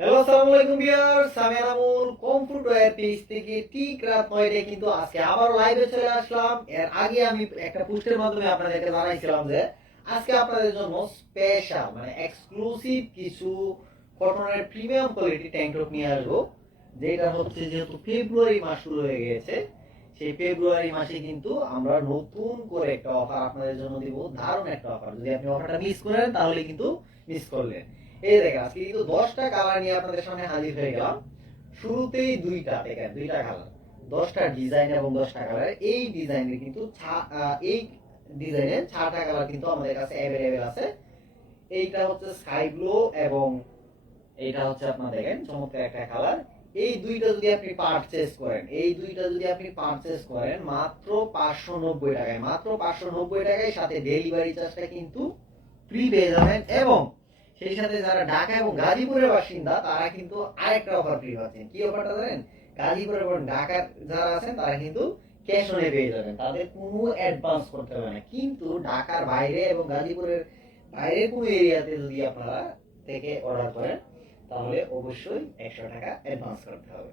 Hello, আসসালামু আলাইকুম viewers. আমি আনামুল কম্পিউটার পেজ থেকে ঠিক রাত 9টায় কিন্তু আজকে আবার লাইভে চলে আসলাম। এর আগে আমি একটা পোস্টের মাধ্যমে আপনাদেরকে জানাইছিলাম যে আজকে আপনাদের জন্য স্পেশাল মানে এক্সক্লুসিভ কিছু কটনের প্রিমিয়াম কোয়ালিটি ট্যাঙ্ক টপ নিয়ে আসবো। যেটা হচ্ছে যেহেতু ফেব্রুয়ারি মাস শুরু হয়ে গেছে, সেই ফেব্রুয়ারি মাসে কিন্তু আমরা নতুন করে একটা অফার আপনাদের জন্য দিব, দারুণ একটা অফার। যদি আপনি অফারটা মিস করেন তাহলে কিন্তু মিস করলেন। এই দেখেন আজকে কিন্তু 10টা কালার নিয়ে আপনাদের সামনে হাজির হয়ে গেলাম। শুরুতেই দুইটা দেখেন, দুইটা কালার, 10টা ডিজাইন এবং 10টা কালার। এই ডিজাইনের কিন্তু এই ডিজাইনের 6টা কালার কিন্তু আমাদের কাছে অ্যাভেলেবেল আছে। এইটা হচ্ছে স্কাই ব্লু এবং এইটা হচ্ছে আপনার দেখেন চমৎকার একটা কালার। এই দুইটা যদি আপনি পারচেজ করেন মাত্র 590 টাকায়, মাত্র 590 টাকায়, সাথে ডেলিভারি চার্জটা কিন্তু ফ্রি পেয়ে যাবেন। এবং সেই সাথে যারা ঢাকা এবং গাজীপুরের বাসিন্দা তারা কিন্তু আরেকটা অফার ফ্রি পাচ্ছেন। কি অফারটা জানেন? গাজীপুর এবং ঢাকার যারা আছেন তারা কিন্তু ক্যাশ অনে পেয়ে যাবেন, তাদের কোনো অ্যাডভান্স করতে হবে না। কিন্তু ঢাকার বাইরে এবং গাজীপুরের বাইরের কোনো এরিয়াতে যদি আপনারা থেকে অর্ডার করেন তাহলে অবশ্যই 100 টাকা অ্যাডভান্স করতে হবে।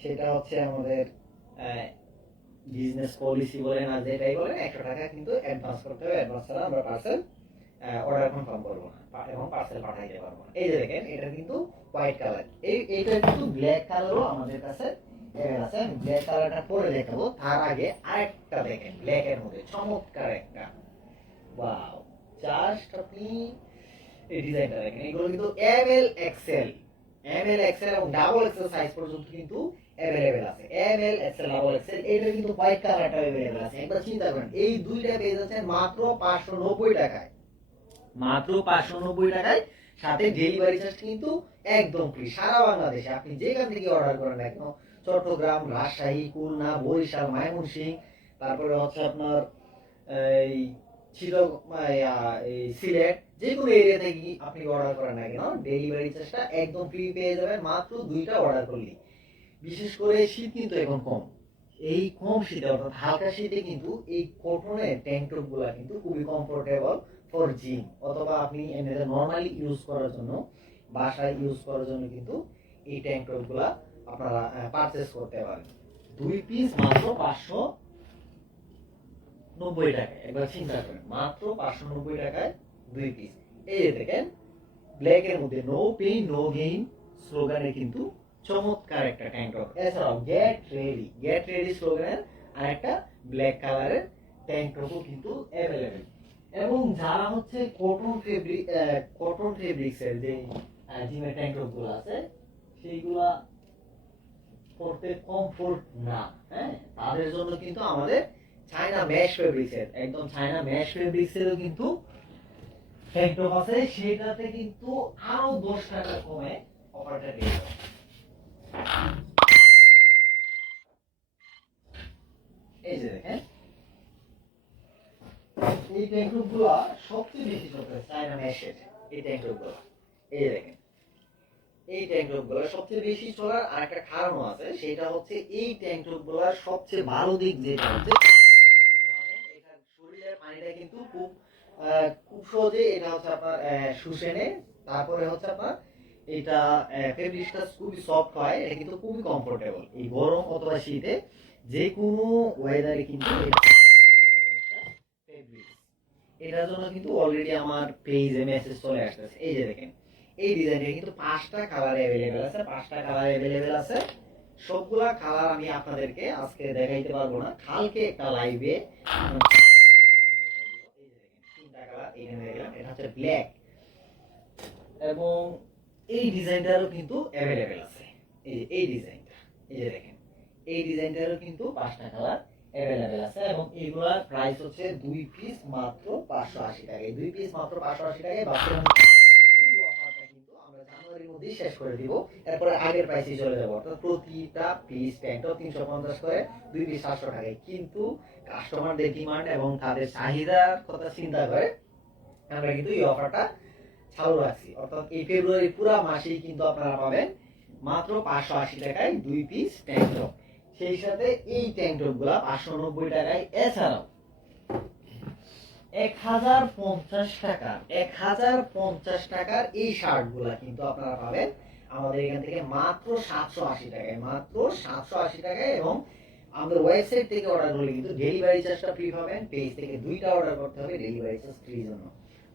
সেটা হচ্ছে আমাদের বিজনেস পলিসি বলেন আর যেটাই বলেন, 100 টাকা কিন্তু অ্যাডভান্স করতে হবে। অ্যাডভান্স ছাড়া আমরা পার্সেল অর্ডার কনফার্ম করবো না এবং পার্সেল পাঠাইতে পারবো না। এই যে দেখেন এটা কিন্তু হোয়াইট কালার, এইটা কিন্তু ব্ল্যাক কালারও আমাদের কাছে আছে। আমি ব্ল্যাক কালারটা পরে দেখাবো, তার আগে আরেকটা দেখেন ব্ল্যাকের মধ্যে চমৎকার একটা, ওয়াও, জাস্ট আপনি এই ডিজাইনটা দেখেন। এগুলো কিন্তু এম এল এক্সেল এবং ডাবল এক্সেল সাইজ পর্যন্ত কিন্তু অ্যাভেলেবেল আছে। M L XL double XL এটা কিন্তু হোয়াইট কালারটা অ্যাভেলেবেল আছে। একবার চিন্তা করেন, এই দুইটা পেয়ে যাচ্ছেন মাত্র 590 টাকায়, মাত্র 590 টাকায়, সাথে ডেলিভারি চার্জ কিন্তু একদম ফ্রি সারা বাংলাদেশে। আপনি যেখান থেকে অর্ডার করেন না কেন, চট্টগ্রাম, রাজশাহী, খুলনা, বরিশাল, ময়মনসিংহ, তারপরে হচ্ছে আপনার এই এই সিলেট, যে কোনো এরিয়া থেকে আপনি অর্ডার করেন না কেন, ডেলিভারি চার্জটা একদম ফ্রি পেয়ে যাবেন মাত্র দুইটা অর্ডার করলেই। বিশেষ করে শীত কিন্তু এখন কম, এই কম শীতে অর্থাৎ হালকা শীতে কিন্তু এই কটনের ট্যাঙ্ক টপ গুলা কিন্তু খুবই কমফোর্টেবল ফর জিম, অথবা আপনি এমনিতে নর্মালি ইউজ করার জন্য, বাসায় ইউজ করার জন্য কিন্তু এই ট্যাঙ্ক টপ গুলা আপনারা পারচেস করতে পারেন। 2 পিস মাত্র 590 টাকায়। একবার চিন্তা করেন, মাত্র 590 টাকায় 2 পিস। এই যে দেখেন ব্ল্যাক এর মধ্যে নো পেইন নো গেইন স্লোগানে কিন্তু চমৎকার একটা ট্যাঙ্ক টপ। এছাড়াও গেট রেডি স্লোগানের আর একটা ব্ল্যাক কালারের ট্যাঙ্ক টপও কিন্তু অ্যাভেলেবেল। এবং যারা হচ্ছে কটন ফেব্রিক্সের যে জিমের ট্যাঙ্ক টপ গুলো আছে সেইগুলা পড়তে কমফোর্ট না, হ্যাঁ, তাদের জন্য কিন্তু আমাদের চায়না ম্যাশ ফেব্রিক্সের, একদম চায়না ম্যাশ ফেব্রিক্সেরও কিন্তু ট্যাঙ্ক টপ আছে। সেটাতে কিন্তু আরো 10 টাকা কমে অফারটা দিয়ে দেবো। এই যে দেখেন এই ট্যাঙ্ক টপ গুলো সবচেয়ে বেশি চলছে চায়না ম্যাশের এই ট্যাঙ্ক টপ গুলো। এই যে দেখেন এই ট্যাঙ্ক টপ গুলো সবচেয়ে বেশি চলার আর একটা কারণ আছে, সেটা হচ্ছে এই ট্যাঙ্ক টপ গুলোর সবচেয়ে ভালো দিক যেটা হচ্ছে এটার শরীরের পানিটা কিন্তু খুব সহজে এটা হচ্ছে আপনার শুষে নেয়। তারপরে হচ্ছে আপনার এটা ফেব্রিক্সটা খুবই সফট হয়, এটা কিন্তু খুবই কমফোর্টেবল। এই গরম অথবা শীতে যে কোনো ওয়েদারে কিন্তু ফেব্রিক্স, এটার জন্য কিন্তু অলরেডি আমার পেজে মেসেজ চলে আসতেছে। এই যে দেখেন এই ডিজাইনটা কিন্তু 5টা কালার অ্যাভেলেবেল আছে, 5টা কালার অ্যাভেলেবেল আছে। সবগুলা কালার আমি আপনাদেরকে আজকে দেখাইতে পারবো না, কালকে একটা লাইভে 3টা কালার এখানে দেখলাম। এটা হচ্ছে ব্ল্যাক এবং এই ডিজাইনটারও কিন্তু অ্যাভেলেবেল আছে। এই ডিজাইনটা, এই যে দেখেন এই ডিজাইনটারও কিন্তু 5টা কালার অ্যাভেলেবেল আছে। এবং এগুলার প্রাইস হচ্ছে 2 পিস মাত্র 580 টাকায়। 2 পিস মাত্র 580 টাকায় বাচ্চারা। এই অফারটা কিন্তু আমরা জানুয়ারির মধ্যেই শেষ করে দিব, এরপরে আগের প্রাইসে চলে যাবো। অর্থাৎ প্রতিটা পিস প্যান্টও 350 করে, 2 পিস 700 টাকায়। কিন্তু কাস্টমারদের ডিমান্ড এবং তাদের চাহিদার কথা চিন্তা করে আমরা কিন্তু এই অফারটা চালু রাখছি। অর্থাৎ এই ফেব্রুয়ারি পুরো মাসেই কিন্তু আপনারা পাবেন মাত্র 580 টাকায় 2 পিস ট্যাঙ্ক টপ। সেই সাথে এই ট্যাঙ্ক টপ গুলা 590 টাকায়। এছাড়াও 1050 টাকার এই শার্ট গুলা কিন্তু আপনারা পাবেন আমাদের এখান থেকে মাত্র 780 টাকায়, মাত্র 780 টাকায়। এবং আমাদের ওয়েবসাইট থেকে অর্ডার করলে কিন্তু ডেলিভারি চার্জটা ফ্রি পাবেন। পেজ থেকে 2টা অর্ডার করতে হবে, ডেলিভারি চার্জ ফ্রি জন্য।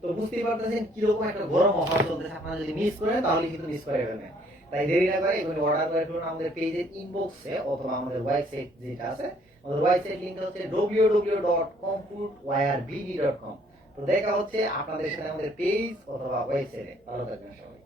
তো বুঝতেই পারতেছেন কিরকম একটা গরম অফার চলতেছে। আপনারা যদি মিস করেন তাহলে কিন্তু মিস করে ফেলবেন। তাই দেরি না করে এগুলো অর্ডার করে ফেলুন আমাদের পেজের ইনবক্সে, অথবা আমাদের ওয়েবসাইট যেটা আছে, আমাদের ওয়েবসাইট লিংক হচ্ছে www.comfoodwirebd.com। তো দেখা হচ্ছে আপনাদের সাথে আমাদের পেজ অথবা ওয়েবসাইটে। ভালো থাকবেন সবাই।